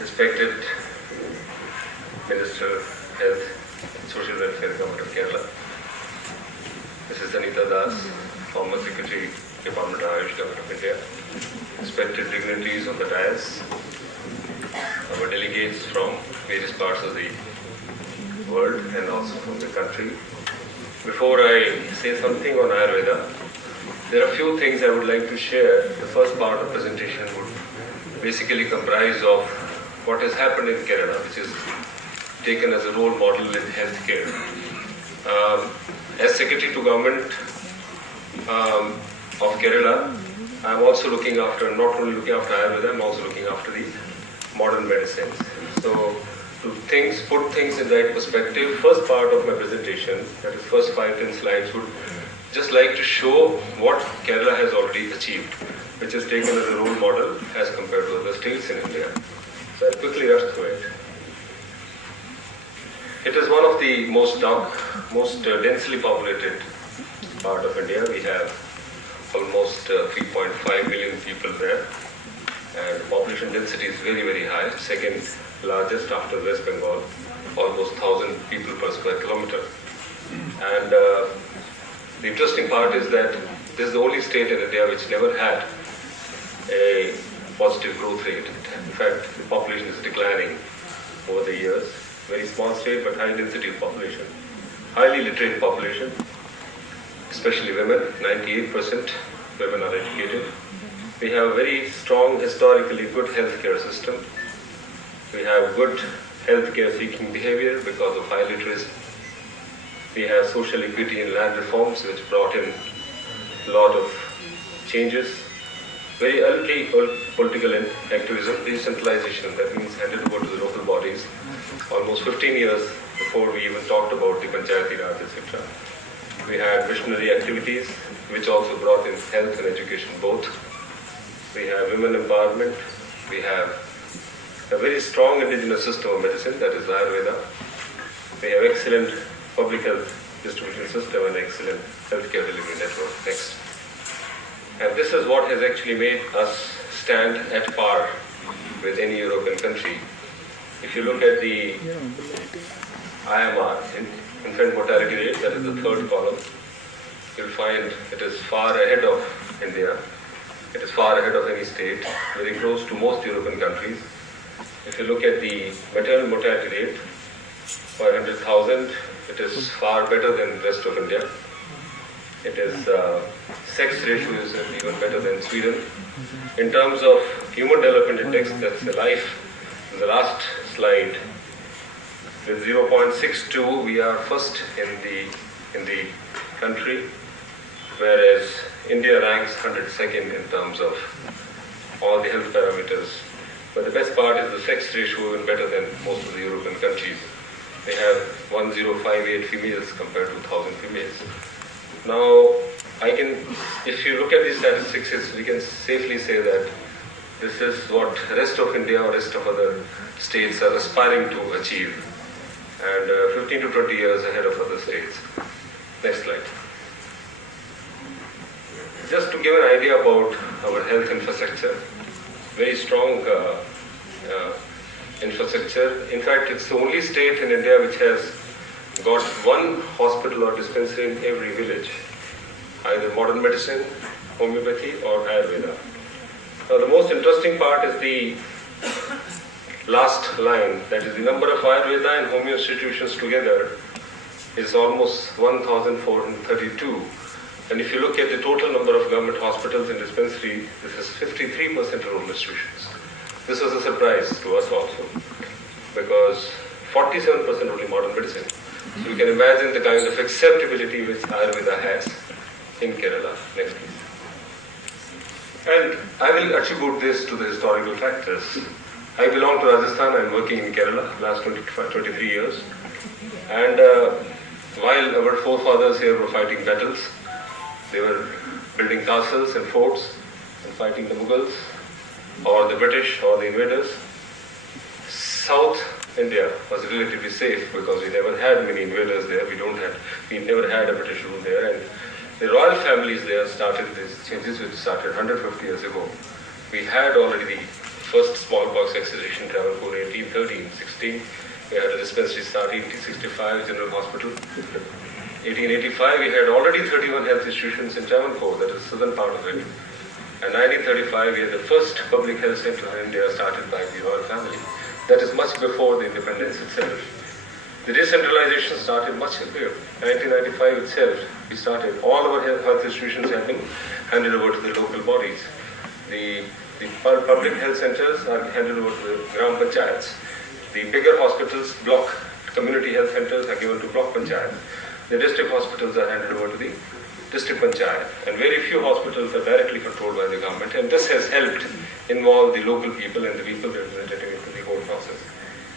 Respected Minister of Health and Social Welfare, Govt of Kerala, Mrs. Anita Das, former Secretary, Department of Ayush, Govt of India, respected dignitaries of the dais, our delegates from various parts of the world and also from the country. Before I say something on Ayurveda, there are a few things I would like to share. The first part of the presentation would basically comprise of what has happened in Kerala, which is taken as a role model in healthcare. As Secretary to Government of Kerala, I am also looking after, not only looking after Ayurveda, I am also looking after the modern medicines. So, to put things in the right perspective, first part of my presentation, that is first 5-10 slides, would just like to show what Kerala has already achieved, which is taken as a role model as compared to other states in India. So I'll quickly rush through it. It is one of the most densely populated part of India. We have almost 3.5 million people there, and population density is very, very high. Second largest after West Bengal, almost 1,000 people per square kilometer. And the interesting part is that this is the only state in India which never had a positive growth rate. In fact, the population is declining over the years. Very small state, but high density of population. Highly literate population, especially women. 98% women are educated. We have a very strong, historically good healthcare system. We have good healthcare seeking behavior because of high literacy. We have social equity and land reforms which brought in a lot of changes. Very early political activism, decentralization, that means handed over to the local bodies, almost 15 years before we even talked about the Panchayati Raj, etc. We had missionary activities which also brought in health and education both. We have women empowerment. We have a very strong indigenous system of medicine, that is Ayurveda. We have excellent public health distribution system and excellent healthcare delivery network. Next. And this is what has actually made us stand at par with any European country. If you look at the IMR, infant mortality rate, that is the third column, you'll find it is far ahead of India. It is far ahead of any state, very close to most European countries. If you look at the maternal mortality rate, 500,000, it is far better than the rest of India. It is, sex ratio is even better than Sweden. In terms of Human Development Index, that's the life, in the last slide, with 0.62, we are first in the country, whereas India ranks 102nd in terms of all the health parameters. But the best part is the sex ratio is better than most of the European countries. They have 1058 females compared to 1,000 females. Now, if you look at these statistics, we can safely say that this is what rest of India or rest of other states are aspiring to achieve, and 15 to 20 years ahead of other states. Next slide. Just to give an idea about our health infrastructure, very strong infrastructure. In fact, it's the only state in India which has got one hospital or dispensary in every village, either modern medicine, homeopathy or Ayurveda. Now the most interesting part is the last line, that is the number of Ayurveda and homeo institutions together is almost 1,432. And if you look at the total number of government hospitals and dispensaries, this is 53% of home institutions. This was a surprise to us also, because 47% only modern medicine. So you can imagine the kind of acceptability which Ayurveda has in Kerala. Next please. And I will attribute this to the historical factors. I belong to Rajasthan, I am working in Kerala last 23 years. And while our forefathers here were fighting battles, they were building castles and forts and fighting the Mughals or the British or the invaders. South India was relatively safe because we never had many invaders there. We never had a British rule there, and the royal families there started these changes, which started 150 years ago. We had already the first smallpox vaccination in Travancore in 1813, 16. We had a dispensary start in 1865, General Hospital. 1885, we had already 31 health institutions in Travancore, that is the southern part of it. And 1935, we had the first public health center in India started by the royal family. That is much before the independence itself. The decentralization started much earlier. 1995 itself, we started, all our health institutions have been handed over to the local bodies. The public health centers are handed over to the gram panchayats. The bigger hospitals, block community health centers are given to block panchayat. The district hospitals are handed over to the district panchayat. And very few hospitals are directly controlled by the government. And this has helped involve the local people and the people representative into the whole process.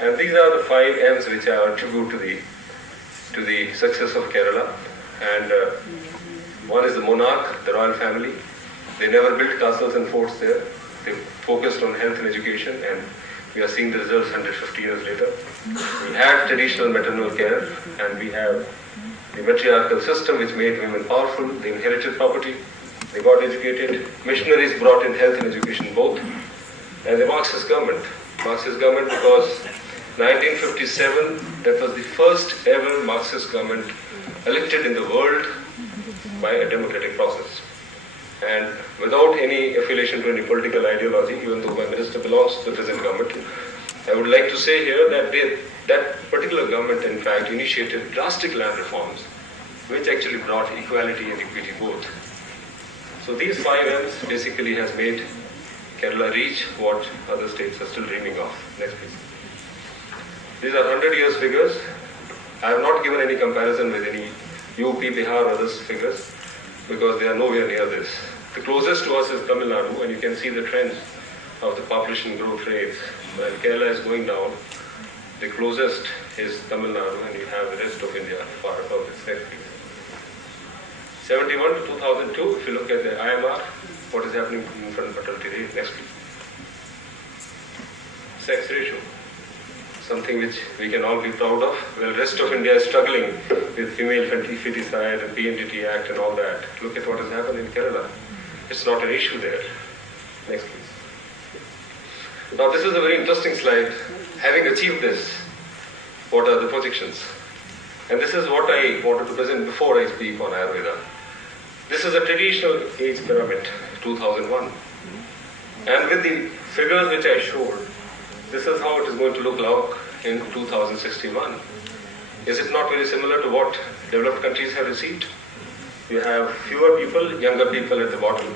And these are the 5 M's which I attribute to the success of Kerala. And one is the monarch, the royal family. They never built castles and forts there. They focused on health and education, and we are seeing the results 150 years later. We had traditional maternal care, and we have the matriarchal system which made women powerful. They inherited property, they got educated. Missionaries brought in health and education both. And the Marxist government because 1957, that was the first ever Marxist government elected in the world by a democratic process. And without any affiliation to any political ideology, even though my minister belongs to the present government, I would like to say here that that particular government, in fact, initiated drastic land reforms, which actually brought equality and equity both. So these 5 M's basically has made Kerala reach what other states are still dreaming of. Next please. These are 100 years figures. I have not given any comparison with any UP, Bihar, others figures, because they are nowhere near this. The closest to us is Tamil Nadu, and you can see the trends of the population growth rate. While Kerala is going down, the closest is Tamil Nadu, and you have the rest of India far above this. Next please. 71 to 2002, if you look at the IMR, what is happening in infant mortality rate. Next please. Sex ratio, something which we can all be proud of. Well, rest of India is struggling with female feticide and PNDT Act and all that. Look at what has happened in Kerala. It's not an issue there. Next please. Now this is a very interesting slide. Having achieved this, what are the projections? And this is what I wanted to present before I speak on Ayurveda. This is a traditional age pyramid, 2001. And with the figures which I showed, this is how it is going to look like in 2061. Is it not very similar to what developed countries have received? You have fewer people, younger people at the bottom.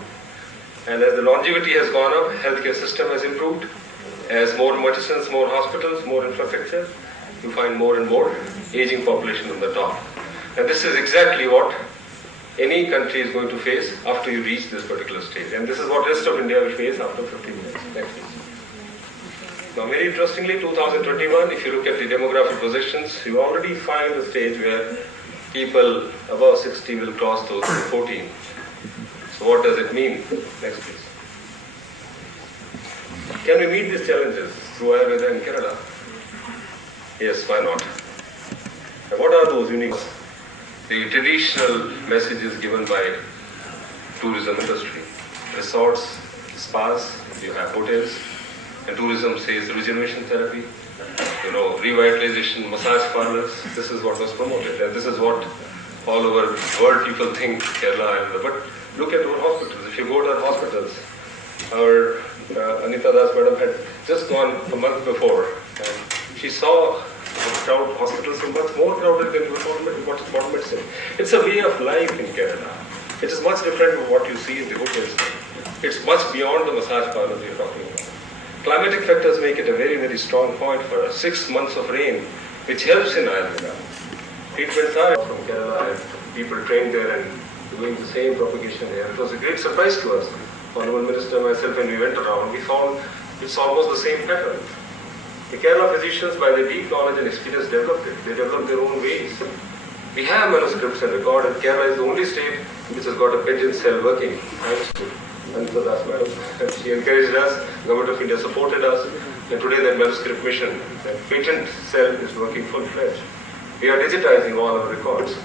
And as the longevity has gone up, healthcare system has improved. As more medicines, more hospitals, more infrastructure, you find more and more aging population on the top. And this is exactly what any country is going to face after you reach this particular stage. And this is what rest of India will face after 15 years. Next please. Now very interestingly, 2021, if you look at the demographic projections, you already find a stage where people above 60 will cross those 14. So what does it mean? Next please. Can we meet these challenges through Ayurveda in Kerala? Yes, why not? And what are those unique? The traditional messages given by tourism industry. Resorts, spas, you have hotels, and tourism says regeneration therapy, revitalization, massage parlors. This is what was promoted, and this is what all over the world people think Kerala and but look at our hospitals. If you go to our hospitals, our Anita Das madam had just gone a month before, and she saw hospitals are much more crowded than modern medicine. It's a way of life in Kerala. It is much different from what you see in the hotels. It's much beyond the massage parlors we are talking about. Climatic factors make it a very, very strong point for us. 6 months of rain, which helps in Ayurveda. Treatments are from Kerala, and people trained there and doing the same propagation there. It was a great surprise to us. Honorable Minister, myself, when we went around, we found it's almost the same pattern. The Kerala physicians, by their deep knowledge and experience, developed it. They developed their own ways. We have manuscripts and record, and Kerala is the only state which has got a patent cell working. Thanks to Anita Das madam. She encouraged us, Government of India supported us, and today that manuscript mission, that patent cell is working full-fledged. We are digitizing all our records.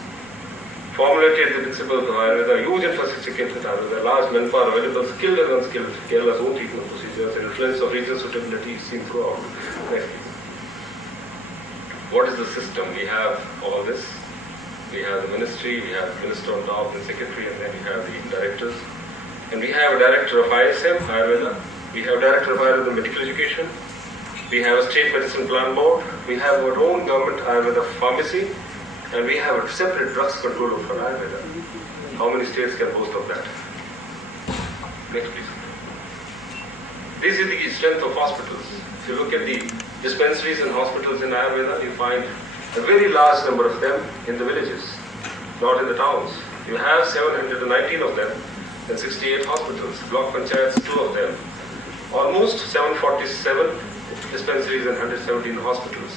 formulated the principles of Ayurveda, huge infrastructure in Ayurveda, large manpower available, skilled and unskilled, Kerala's own treatment procedures, and influence of regional suitability is seen throughout. Next, please. What is the system? We have all this. We have the ministry, we have the minister on top, the secretary, and then we have the directors. And we have a director of ISM, Ayurveda. We have a director of Ayurveda medical education. We have a state medicine plan board. We have our own government Ayurveda pharmacy. And we have a separate drugs controller for Ayurveda. How many states can boast of that? Next, please. This is the strength of hospitals. If you look at the dispensaries and hospitals in Ayurveda, you find a very large number of them in the villages, not in the towns. You have 719 of them and 68 hospitals, block panchayats, 2 of them. Almost 747 dispensaries and 117 hospitals.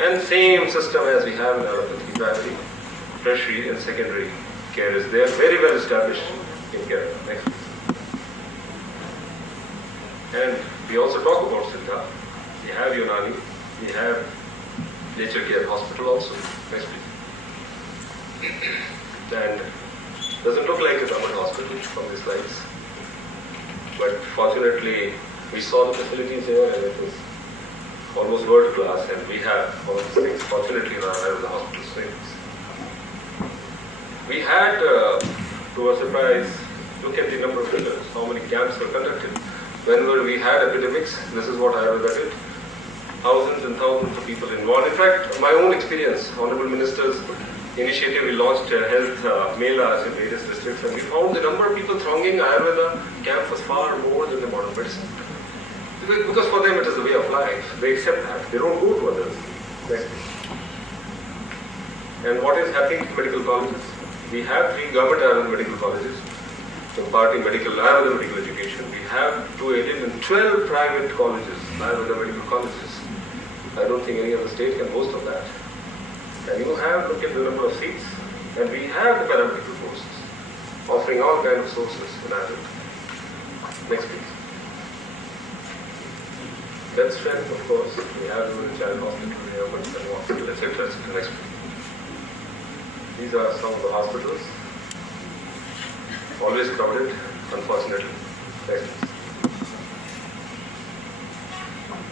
And same system as we have in allopathy, primary, tertiary and secondary care is there, very well established in Kerala. Next. And we also talk about Siddha. We have Unani, we have Nature Care Hospital also. Next please. And doesn't look like a government hospital from the slides. But fortunately, we saw the facilities here and it was almost world class, and we have all these things fortunately in the hospital space. We had, to our surprise, look at the number of pillars, how many camps were conducted. Whenever we had epidemics, this is what Ayurveda did. Thousands and thousands of people involved. In fact, my own experience, Honorable Minister's initiative, we launched health melas in various districts, and we found the number of people thronging Ayurveda camp was far more than the modern medicine. Because for them it is a way of life. They accept that. They don't go to others. Next. And what is happening in medical colleges? We have 3 government Ayurveda medical colleges imparting Ayurveda medical education. We have 2 Indian and 12 private colleges, Ayurveda medical colleges. I don't think any other state can boast of that. And you have, look at the number of seats, and we have the paramedical courses, offering all kinds of sources in Ayurveda. Next please. That strength, of course, we have the child hospital, we have Maternal hospital, etc. Next please. These are some of the hospitals. Always crowded, unfortunately. Next please.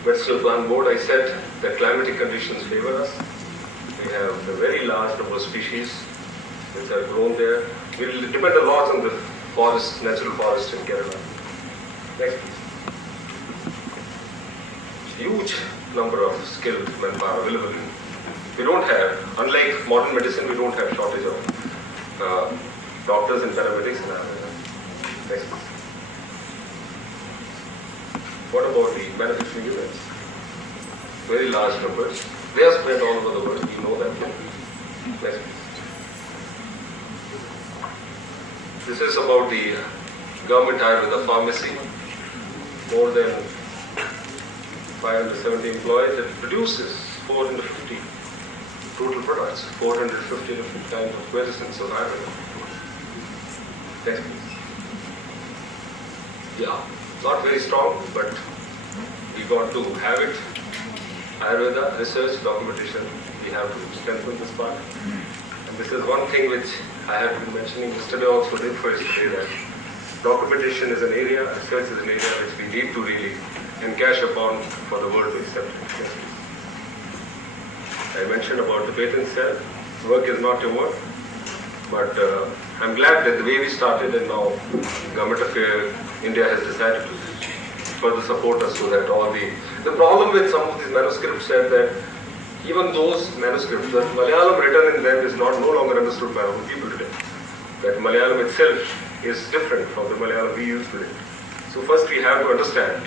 Medicinal Plant Board, I said that climatic conditions favor us. We have a very large number of species which are grown there. We will depend a lot on the forest, natural forest in Kerala. Next please. Huge number of skilled manpower available. We don't have, unlike modern medicine, we don't have shortage of doctors and paramedics in Ayurveda. Next please. What about the manufacturing units? Very large numbers. They are spread all over the world, we know that. Next. This is about the government Ayurveda pharmacy. More than 570 employees. It produces 450 total products, 450 different kinds of medicines of Ayurveda. Next please. Yeah. Not very strong, but we got to have it. Ayurveda, research, documentation, we have to strengthen this part. And this is one thing which I have been mentioning yesterday also, did for yesterday, that documentation is an area, research is an area which we need to really encash upon for the world to accept it. Yes. I mentioned about the patent cell. Work is not your work, but I'm glad that the way we started and now Government of India has decided to further support us so that all the problem with some of these manuscripts said that even those manuscripts, that Malayalam written in them is no longer understood by our people today. That Malayalam itself is different from the Malayalam we use today. So first we have to understand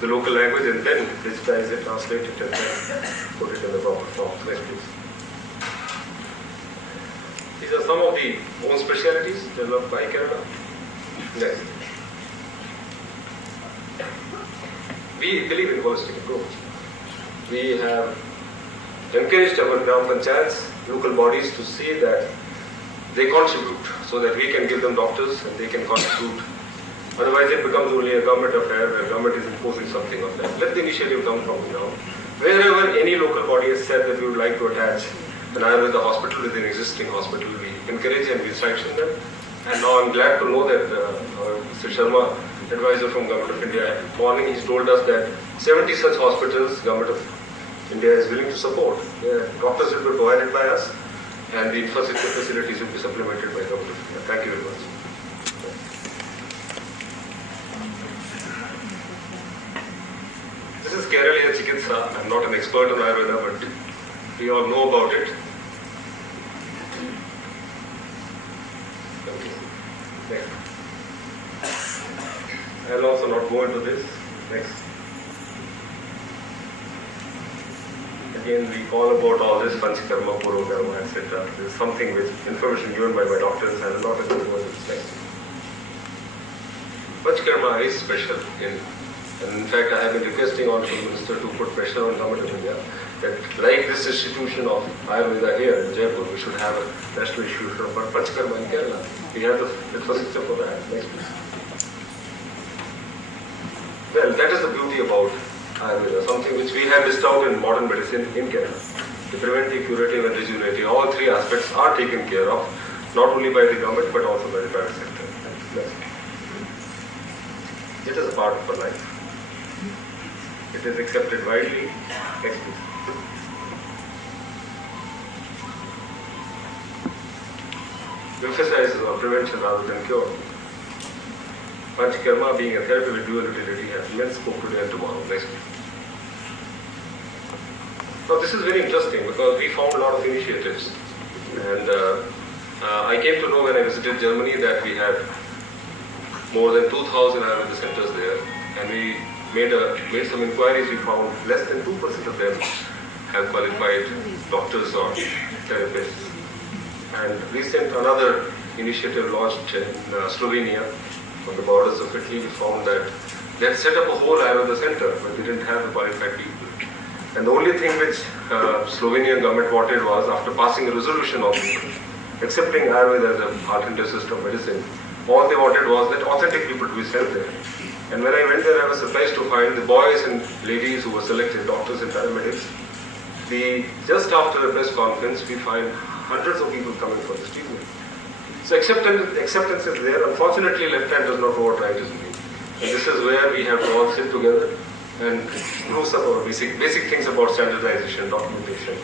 the local language and then digitize it, translate it and then put it in the proper form. Next please. These are some of the own specialities developed by Kerala. Next. We believe in holistic approach. We have encouraged our Gram Panchayats, local bodies, to see that they contribute so that we can give them doctors and they can contribute. Otherwise it becomes only a government affair where government is imposing something on them. Let the initiative come from the ground. Wherever any local body has said that we would like to attach an Ayurveda hospital with an existing hospital. We encourage and we sanction them. And now I'm glad to know that Mr. Sharma, advisor from Govt of India, morning he's told us that 70 such hospitals Govt of India is willing to support. Doctors will be provided by us and the infrastructure facilities will be supplemented by Govt of India. Thank you very much. This is Kerala Chikitsa. I'm not an expert on Ayurveda, but we all know about it. Next. I'll also not go into this. Next. Again, we call about all this Panchakarma, Purokarma, etc. This is something which information given by my doctors, and I'm not going to go into this. Next. Panchakarma is special and in fact I have been requesting Honorable Minister to put pressure on Govt of India that like this institution of Ayurveda here in Jaipur, we should have a national institution of Panchakarma in Kerala. We have the infrastructure for that. Next please. Well, that is the beauty about Ayurveda, something which we have missed out in modern medicine in Kerala. The preventive, curative and regenerative, all three aspects are taken care of, not only by the government but also by the private sector. Next. It is a part of our life. It is accepted widely. Next please. We emphasize prevention rather than cure. Panchakarma being a therapy with dual utility has immense scope today and tomorrow. Next please. Now this is very interesting because we found a lot of initiatives and I came to know when I visited Germany that we had more than 2,000 Ayurveda centers there, and we made some inquiries. We found less than 2% of them have qualified doctors or therapists. And another initiative launched in Slovenia on the borders of Italy. We found that they had set up a whole Ayurveda center, but they didn't have the qualified people. And the only thing which Slovenian government wanted was, after passing a resolution of accepting Ayurveda as an alternative system of medicine, all they wanted was that authentic people to be sent there. And when I went there, I was surprised to find the boys and ladies who were selected, doctors and paramedics. Just after the press conference, we find hundreds of people coming for this treatment. So acceptance is there. Unfortunately, left hand does not know what right is doing. And this is where we have to all sit together and spruce up our basic things about standardization, documentation,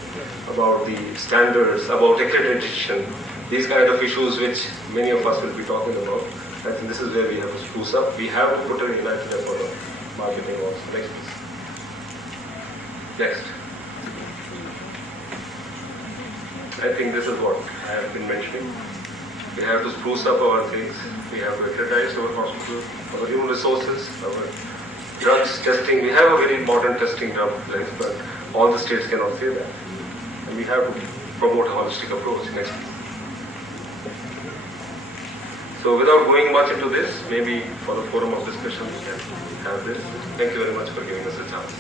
about the standards, about accreditation, these kind of issues which many of us will be talking about. I think this is where we have to spruce up. We have to put an united effort on marketing also. Next please. Next. I think this is what I have been mentioning. We have to spruce up our things. We have to accreditize our hospital, our human resources, our drugs, testing. We have a very important testing drug list, but all the states cannot say that. And we have to promote a holistic approach. Next. So without going much into this, maybe for the forum of discussion we can have this. Thank you very much for giving us a chance.